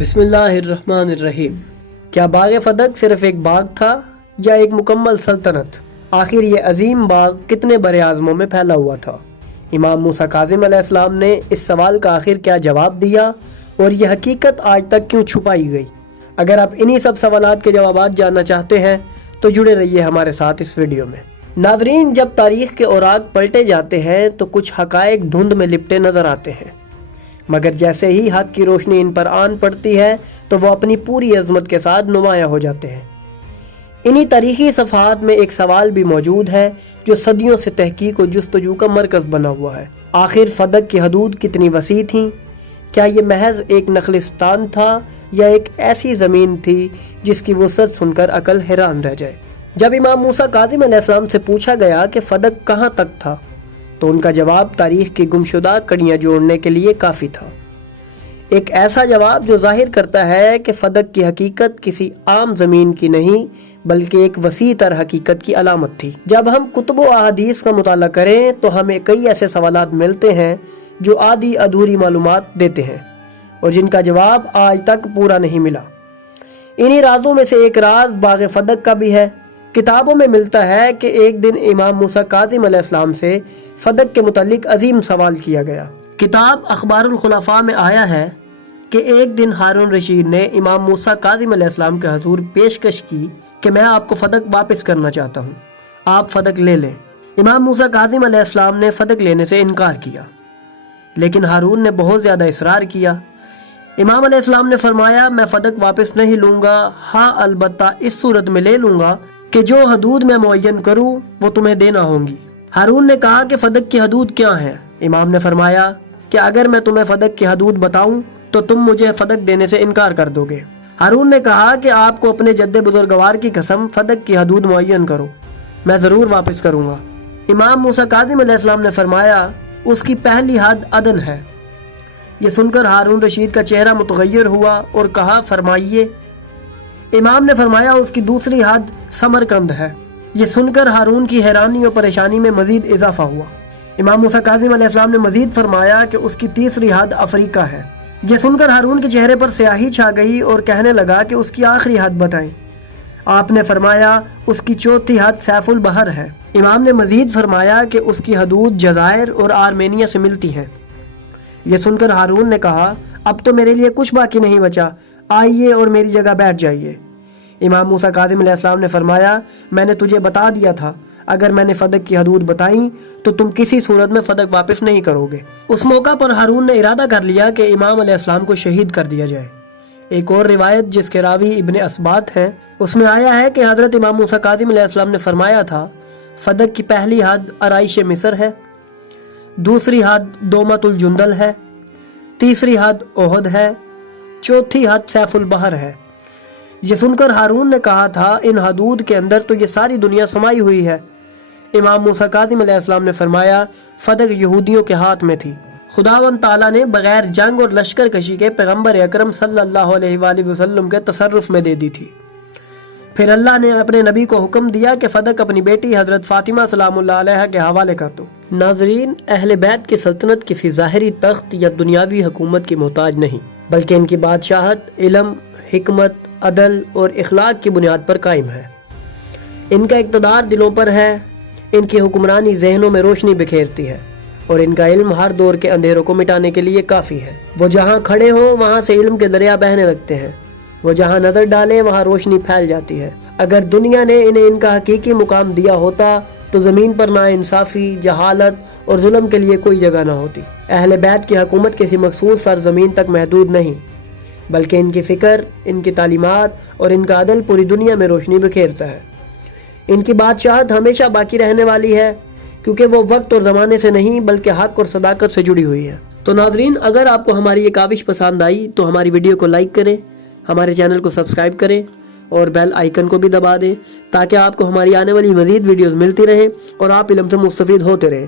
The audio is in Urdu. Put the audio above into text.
بسم اللہ الرحمن الرحیم۔ کیا باغ فدق صرف ایک باغ تھا یا ایک مکمل سلطنت؟ آخر یہ عظیم باغ کتنے بر اعظموں میں پھیلا ہوا تھا؟ امام موسیٰ کاظم علیہ السلام نے اس سوال کا آخر کیا جواب دیا اور یہ حقیقت آج تک کیوں چھپائی گئی؟ اگر آپ انہی سب سوالات کے جوابات جاننا چاہتے ہیں تو جڑے رہیے ہمارے ساتھ اس ویڈیو میں۔ ناظرین، جب تاریخ کے اوراق پلٹے جاتے ہیں تو کچھ حقائق دھند میں لپٹے نظر آتے ہیں، مگر جیسے ہی حق کی روشنی ان پر آن پڑتی ہے تو وہ اپنی پوری عظمت کے ساتھ نمایاں ہو جاتے ہیں۔ انہی تاریخی صفحات میں ایک سوال بھی موجود ہے جو صدیوں سے تحقیق و جستجو کا مرکز بنا ہوا ہے۔ آخر فدق کی حدود کتنی وسیع تھیں؟ کیا یہ محض ایک نخلستان تھا یا ایک ایسی زمین تھی جس کی وسعت سن کر عقل حیران رہ جائے؟ جب امام موسیٰ کاظم علیہ السلام سے پوچھا گیا کہ فدق کہاں تک تھا تو ان کا جواب تاریخ کی گمشدہ کڑیاں جوڑنے کے لیے کافی تھا۔ ایک ایسا جواب جو ظاہر کرتا ہے کہ فدق کی حقیقت کسی عام زمین کی نہیں بلکہ ایک وسیع تر حقیقت کی علامت تھی۔ جب ہم کتب و احادیث کا مطالعہ کریں تو ہمیں کئی ایسے سوالات ملتے ہیں جو آدھی ادھوری معلومات دیتے ہیں اور جن کا جواب آج تک پورا نہیں ملا۔ انہی رازوں میں سے ایک راز باغ فدق کا بھی ہے۔ کتابوں میں ملتا ہے کہ ایک دن امام موسیٰ کاظم علیہ السلام سے فدق کے متعلق عظیم سوال کیا گیا۔ کتاب اخبار الخلفاء میں آیا ہے کہ ایک دن ہارون رشید نے امام موسیٰ کاظم علیہ السلام کے حضور پیشکش کی کہ میں آپ کو فدق واپس کرنا چاہتا ہوں، آپ فدق لے لیں۔ امام موسیٰ کاظم علیہ السلام نے فدق لینے سے انکار کیا، لیکن ہارون نے بہت زیادہ اصرار کیا۔ امام علیہ السلام نے فرمایا، میں فدق واپس نہیں لوں گا، ہاں البتہ اس صورت میں لے لوں گا کہ جو حدود میں معین کروں وہ تمہیں دینا ہوں گی۔ ہارون نے کہا کہ فدق کی حدود کیا ہیں؟ امام نے فرمایا کہ اگر میں تمہیں فدق کی حدود بتاؤں تو تم مجھے فدق دینے سے انکار کر دو گے۔ ہارون نے کہا کہ آپ کو اپنے جد بزرگوار کی قسم فدق کی حدود معین کرو، میں ضرور واپس کروں گا۔ امام موسیٰ کاظم علیہ السلام نے فرمایا، اس کی پہلی حد عدن ہے۔ یہ سن کر ہارون رشید کا چہرہ متغیر ہوا اور کہا، فرمائیے۔ امام نے فرمایا، اس کی دوسری حد سمرقند ہے۔ یہ سن کر ہارون کی حیرانی اور پریشانی میں مزید اضافہ ہوا۔ امام موسیٰ کاظم علیہ السلام نے مزید فرمایا کہ اس کی تیسری حد افریقہ ہے۔ یہ سن کر ہارون کے چہرے پر سیاہی چھا گئی اور کہنے لگا کہ اس کی آخری حد بتائیں۔ آپ نے فرمایا، اس کی چوتھی حد سیف البحر ہے۔ امام نے مزید فرمایا کہ اس کی حدود جزائر اور آرمینیا سے ملتی ہیں۔ یہ سن کر ہارون نے کہا، اب تو میرے لیے کچھ باقی نہیں بچا، آئیے اور میری جگہ بیٹھ جائیے۔ امام موسیٰ کاظم علیہ السلام نے فرمایا، میں نے تجھے بتا دیا تھا اگر میں نے فدق کی حدود بتائیں تو تم کسی صورت میں فدق واپس نہیں کرو گے۔ اس موقع پر ہارون نے ارادہ کر لیا کہ امام علیہ السلام کو شہید کر دیا جائے۔ ایک اور روایت جس کے راوی ابن اسبات ہیں، اس میں آیا ہے کہ حضرت امام موسیٰ کاظم علیہ السلام نے فرمایا تھا، فدق کی پہلی حد آرائش مصر ہے، دوسری حد دومت الجندل ہے، تیسری حد احد ہے، چوتھی حد سیف البحر ہے۔ یہ سن کر ہارون نے کہا تھا، ان حدود کے اندر تو یہ ساری دنیا سمائی ہوئی ہے۔ امام موسیٰ کاظم علیہ السلام نے فرمایا، فدق یہودیوں کے ہاتھ میں تھی، خداوند تعالیٰ نے بغیر جنگ اور لشکر کشی کے پیغمبر اکرم صلی اللہ علیہ وآلہ وسلم کے تصرف میں دے دی تھی۔ پھر اللہ نے اپنے نبی کو حکم دیا کہ فدق اپنی بیٹی حضرت فاطمہ سلام اللہ علیہ کے حوالے کر دو۔ ناظرین، اہل بیت کی سلطنت کسی ظاہری تخت یا دنیاوی حکومت کی محتاج نہیں، بلکہ ان کی بادشاہت علم، حکمت، عدل اور اخلاق کی بنیاد پر قائم ہے۔ ان کا اقتدار دلوں پر ہے، ان کی حکمرانی ذہنوں میں روشنی بکھیرتی ہے اور ان کا علم ہر دور کے اندھیروں کو مٹانے کے لیے کافی ہے۔ وہ جہاں کھڑے ہوں وہاں سے علم کے دریا بہنے لگتے ہیں، وہ جہاں نظر ڈالیں وہاں روشنی پھیل جاتی ہے۔ اگر دنیا نے انہیں ان کا حقیقی مقام دیا ہوتا تو زمین پر ناانصافی، جہالت اور ظلم کے لیے کوئی جگہ نہ ہوتی۔ اہل بیت کی حکومت کسی مخصوص سرزمین تک محدود نہیں، بلکہ ان کی فکر، ان کی تعلیمات اور ان کا عدل پوری دنیا میں روشنی بکھیرتا ہے۔ ان کی بادشاہت ہمیشہ باقی رہنے والی ہے کیونکہ وہ وقت اور زمانے سے نہیں بلکہ حق اور صداقت سے جڑی ہوئی ہے۔ تو ناظرین، اگر آپ کو ہماری یہ کاوش پسند آئی تو ہماری ویڈیو کو لائک کریں، ہمارے چینل کو سبسکرائب کریں اور بیل آئیکن کو بھی دبا دیں تاکہ آپ کو ہماری آنے والی مزید ویڈیوز ملتی رہیں اور آپ علم سے مستفید ہوتے رہیں۔